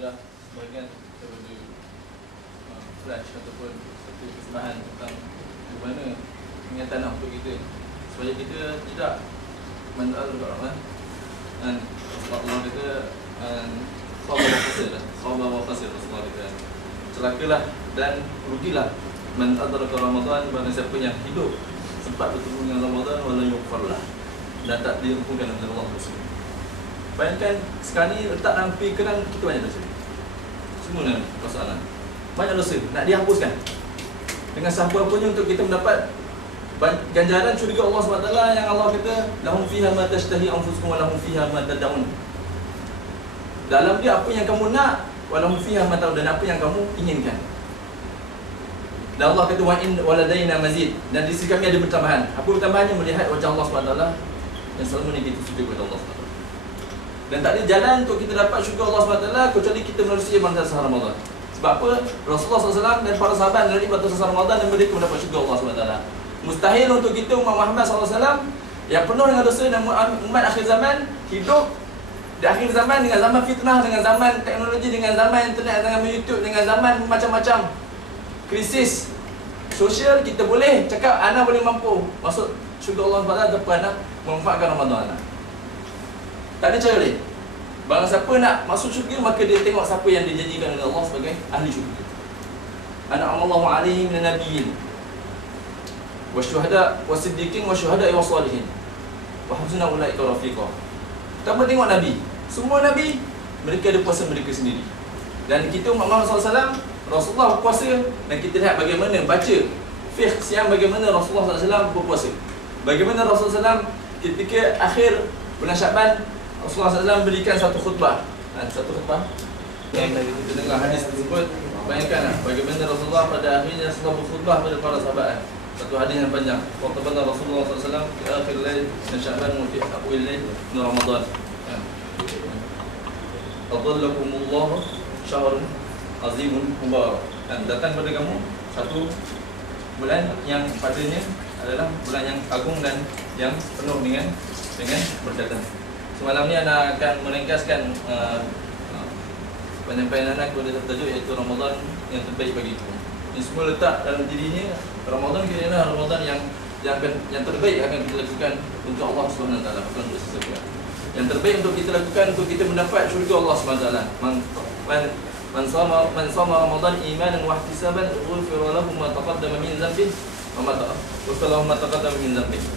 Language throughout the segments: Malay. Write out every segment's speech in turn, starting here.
adalah sebahagian daripada flash ataupun satu persembahan tentang bagaimana ingatan untuk kita supaya kita tidak mental Rahman. Dan Allah kata sabar wa qasir, Rasulullah kata celakalah dan rugilah man adraka Ramadan, barang siapa yang hidup sempat bertemu dengan Ramadan wala yughfarlah, dan tak diampunkan oleh Allah Subhanahu. Bayangkan sekarang ni letak dalam fikiran kita banyak dosa. Semua ni masalah. Banyak dosa nak dihapuskan. Dengan siapa-apanya untuk kita mendapat ganjaran syurga Allah SWT yang Allah kata lahum fiha ma tashtahi anfusukum wa lahum fiha ma tad'un. Dalam dia apa yang kamu nak, wa lahum fiha ma tad'un, dan apa yang kamu inginkan. Dan Allah kata wa in waladaina mazid, dan di sisi kami ada pertambahan. Apa pertambahannya? Melihat wajah Allah SWT yang selalu negatif sujud kepada Allah SWT. Dan tak ada jalan untuk kita dapat syurga Allah SWT kecuali kita menerusi ibadah sahar Ramadan. Sebab apa? Rasulullah SAW dan para sahabat dari ibadah sahar Ramadan dan mereka mendapat syurga Allah SWT. Mustahil untuk kita umat Muhammad SAW yang penuh dengan dosa dan umat akhir zaman hidup di akhir zaman dengan zaman fitnah, dengan zaman teknologi, dengan zaman internet, dengan YouTube, dengan zaman macam-macam krisis sosial. Kita boleh cakap ana boleh mampu masuk syurga Allah SWT tanpa ana memanfaatkan Ramadan. Tak ada cara lain. Barang siapa nak masuk syurga, maka dia tengok siapa yang dijanjikan oleh Allah sebagai ahli syurga. An'amallahu alaihim minan nabiyyin wasyuhada wasiddiqin wasyuhada'i wassalihin wa hasuna ulaika rafiqa. Pertama tengok Nabi. Semua Nabi mereka ada puasa mereka sendiri. Dan kita umat Muhammad SAW, Rasulullah berpuasa, dan kita lihat bagaimana baca fiqh siang bagaimana Rasulullah SAW berpuasa. Bagaimana Rasulullah SAW ketika akhir bulan Syaban, Rasulullah SAW berikan satu khutbah. Satu khutbah yang kita dengar hadis tersebut. Bayangkan bagaimana Rasulullah pada akhirnya setelah berkhutbah pada para sahabat. Satu hadis yang panjang. Waktu pada Rasulullah SAW di akhir lail min Syaban wa fi awwal lail min Ramadan. Adzallakumullah syahrun azimun mubarak. Dan datang pada kamu satu bulan yang padanya adalah bulan yang agung dan yang penuh dengan berkatan. Semalam ni anda akan meringkaskan penyampaian anda kepada tajuk iaitu Ramadan yang terbaik bagiku. Ini semua letak dalam dirinya. Ramadan kita adalah Ramadan yang terbaik akan kita lakukan untuk Allah SWT, bukan untuk sesiapa. Yang terbaik untuk kita lakukan untuk kita mendapat syurga Allah SWT. Man sama Ramadan imanan wa ihtisaban ghufira lahu ma taqaddama min dhanbihi wa ma taqaddama min dhanbihi.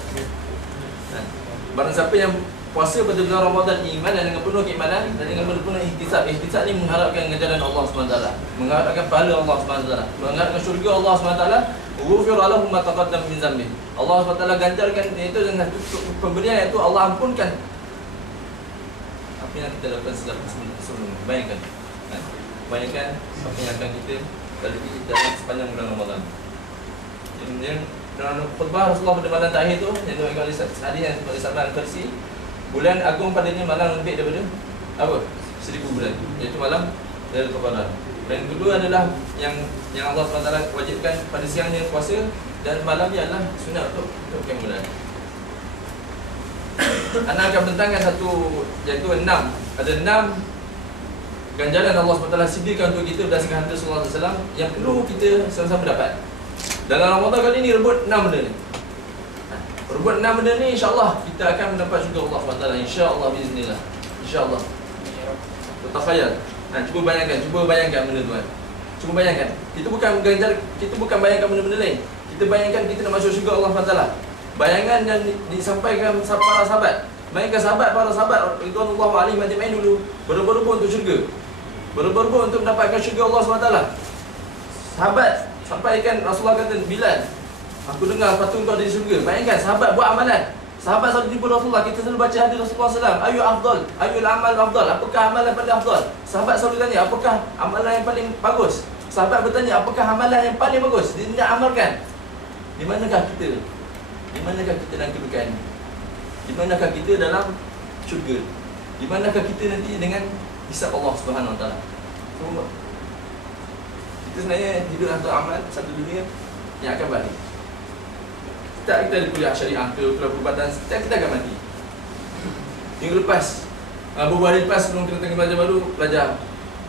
Barang siapa yang puasa pada bulan Ramadan iman dan dengan penuh keimanan dan dengan penuh ihtisab. Ihtisab ni mengharapkan ganjaran Allah SWT, mengharapkan pahala Allah SWT, mengharapkan syurga Allah SWT. Ghufira lahu ma taqaddama min dhanbihi. Allah SWT ganjarkan itu dengan pemberian, iaitu Allah ampunkan apa yang kita lakukan sebelum. Bayangkan apa yang akan kita lalui dalam sepanjang bulan Ramadan. Kemudian dalam khutbah Rasulullah pada malam terakhir tu, yang diriwayatkan oleh hadis yang oleh Salman Al-Farsi, bulan agung padanya malam lebih daripada apa? 1000 bulan, iaitu malam Lailatul Qadar. Dan kedua adalah yang Allah SWT wajibkan pada siangnya puasa, dan malamnya adalah sunat untuk bulan. Anda akan bentangkan satu, iaitu 6. Ada 6 ganjaran Allah SWT sediakan untuk kita berdasarkan hadis Rasulullah SAW yang perlu kita sama-sama dapat. Dalam Ramadan kali ini rebut 6 benda ni. Rebut 6 benda ni, insya-Allah kita akan mendapat syurga Allah SWT. Insya-Allah biiznillah. Insya-Allah. Takhayal. Cuba bayangkan benda tu kan. Cuba bayangkan. Kita bukan bayangkan benda-benda lain. Kita bayangkan kita nak masuk syurga Allah SWT. Bayangan yang disampaikan para sahabat. Bayangkan para sahabat radhiyallahu alaihim ajma'in dulu berubah-ubah untuk syurga. Berubah-ubah untuk mendapatkan syurga Allah SWT. Sahabat sampaikan, Rasulullah kata, Bilal, aku dengar patut kau ada di syurga. Bayangkan sahabat buat amalan. Sahabat selalu jumpa Rasulullah, kita selalu baca hadis Rasulullah SAW, ayu afdal, ayu amal afdal, apakah amalan yang paling afdal? Sahabat selalu tanya, apakah amalan yang paling bagus? Sahabat bertanya, apakah amalan yang paling bagus? Dia tidak amalkan. Di manakah kita? Di manakah kita dalam kedudukan ini? Di manakah kita dalam syurga? Di manakah kita nanti dengan hisab Allah Subhanahu Wa Taala? Kita sebenarnya hidup dalam amal satu dunia yang akan balik. Kita ada kuliah syariah ke perubatan, kita akan mati. Minggu lepas, beberapa hari lepas sebelum kita tengah belajar baru, belajar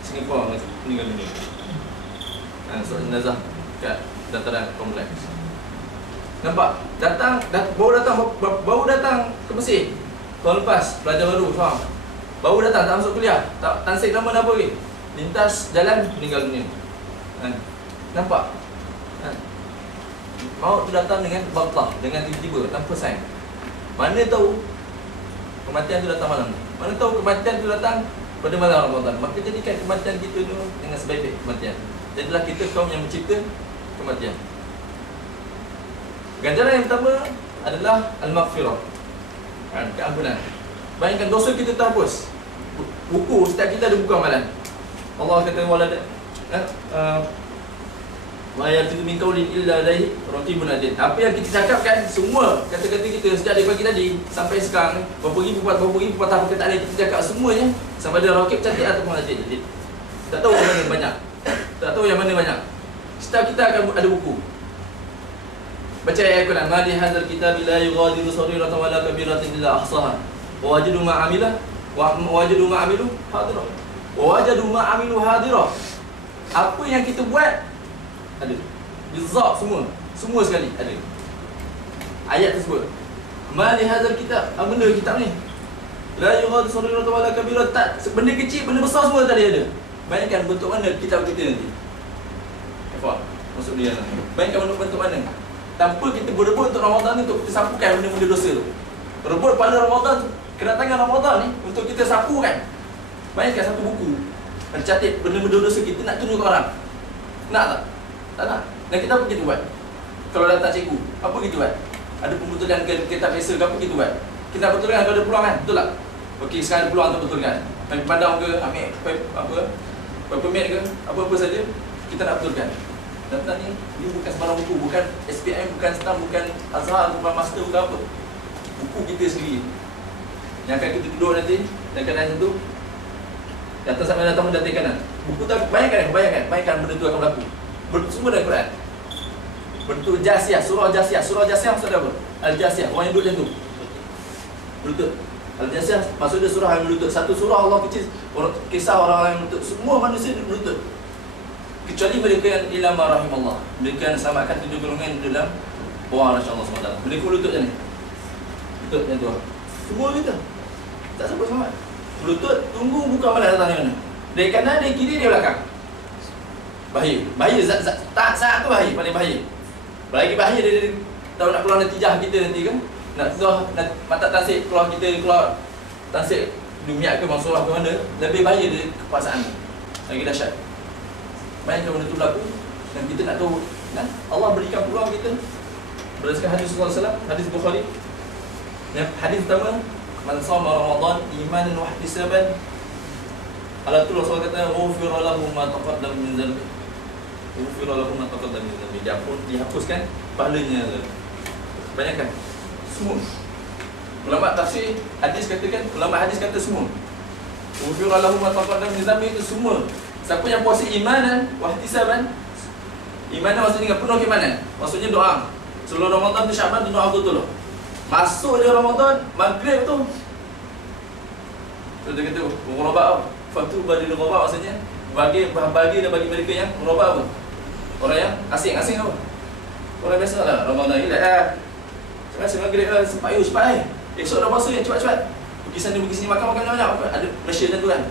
Singapura meninggal dunia. Solat jenazah kat dataran kompleks. Nampak? Baru datang ke Mesir. Tahun lepas, pelajar baru, faham? Baru datang, tak masuk kuliah. Tak tansik nama apa lagi. Lintas jalan, meninggal dunia. Nampak? Maut tu datang dengan batlah, dengan tiba-tiba, tanpa sign. Mana tahu kematian tu datang malam. Mana tahu kematian tu datang pada malam Ramadan. Maka jadikan kematian kita tu dengan sebaik-baik kematian. Jadilah kita kaum yang mencipta kematian. Ganjaran yang pertama adalah al-maghfirah, keampunan. Bayangkan dosa kita terhapus. Buku, setiap kita ada buku amalan. Allah kata wa yatidu min qaulin illa ladaihi raqibun atid. Apa yang kita cakapkan, semua kata-kata kita sejak dari pagi tadi sampai sekarang, berapa ribu patah perkataan yang kita cakap semuanya sama ada raqib cantik ataupun atid. Tak tahu yang mana banyak. Tak tahu yang mana banyak. Setiap kita akan ada buku. Baca ayat Quran, ma li hadzal kitabi la yughadiru saghiratan wala kabiratan illa ahsaha wa wajadu ma amila wa wajadu ma amilu hadira. Wa wajadu ma amilu hadira. Apa yang kita buat ada. Bizak semua sekali ada. Ayat tersebut. Ma li hadzal kitab, apa benda kitab ni? La yughadiru saghiratan wala kabiratan. Benda kecil, benda besar semua tadi ada. Bayangkan bentuk mana kitab kita nanti. Apa? Maksud dia lah. Bayangkan bentuk mana. Tanpa kita berebut untuk Ramadan ni, untuk kita sapukan benda-benda dosa tu. Berebut pada Ramadan, kedatangan Ramadan ni untuk kita sapukan. Bayangkan satu buku tercatat benda-benda dosa kita, nak tunjuk ke orang. Nak tak? Tak nak. Dan kita apa kita buat? Kalau datang cikgu, apa kita buat? Ada pembetulan ke kitab biasa ke apa kita buat? Kita betulkan kalau ada peluang kan? Betul tak? Okey, sekarang ada peluang untuk betulkan. Ambil pandang ke, ambil permit ke, apa-apa saja kita nak betulkan. Daftar ni, dia bukan sembarang buku, bukan SPM, bukan STAM, bukan Azhar, bukan Master, bukan apa. Buku kita sendiri. Yang akan kita duduk nanti, dan keadaan tu datang sampai datang mendatang kanan. Buku tu, bayangkan benda tu akan berlaku. Semua dari Quran. Bentuk Jasiyah, surah Jasiyah maksudnya apa? Al-Jasiyah, orang yang duduk macam tu. Berlutut. Al-Jasiyah maksudnya surah yang berlutut. Satu surah Allah kecil, kisah orang-orang yang berlutut. Semua manusia berlutut. Kecuali mereka yang ilama rahimallah, mereka yang selamatkan 7 golongan dalam bawah Rasya Allah SWT. Mereka berlutut macam ni. Lutut macam tu. Semua kita tak sebut selamat. Berlutut, tunggu buka amalan datang dari mana. Dari kanan, dari kiri, dari belakang. Bahaya, saat tu bahaya, paling bahaya. Lagi bahaya dari tahu nak keluar natijah kita nanti kan. Nak mata tansik keluar kita, keluar tansik dunia ke masalah ke mana. Lebih bahaya dari kekuasaan. Lagi dahsyat. Bayangkan benda tu berlaku dan kita nak tahu kan? Allah berikan peluang kita berdasarkan hadis Rasulullah SAW, hadis Bukhari. Yang hadis pertama, man shama Ramadan imanan wa ihtisaban, ala tu Rasul kata ghufira lahu ma taqaddama min dhanbi. Ghufira lahu ma taqaddama min dhanbi. Dihapuskan pahalanya. Bayangkan semua ulama tafsir hadis katakan, ulama hadis kata semua ghufira lahu ma taqaddama min dhanbi itu semua. Siapa yang puasa imanan wahtisaban, imanan maksudnya dengan penuh keimanan, maksudnya doa sebelum Ramadan tu, Syaban tu doa betul-betul. Masuk dia Ramadan, maghrib tu dia kata ghuraba, fatu bagi ghuraba, maksudnya bagi dan bagi mereka yang ghuraba apa? Orang yang asing-asing apa? Orang biasa lah Ramadan ni cepat maghrib lah, cepat cepat esok dah puasa, cepat-cepat pergi sana pergi sini, makan banyak-banyak apa? Ada pressure macam tu kan.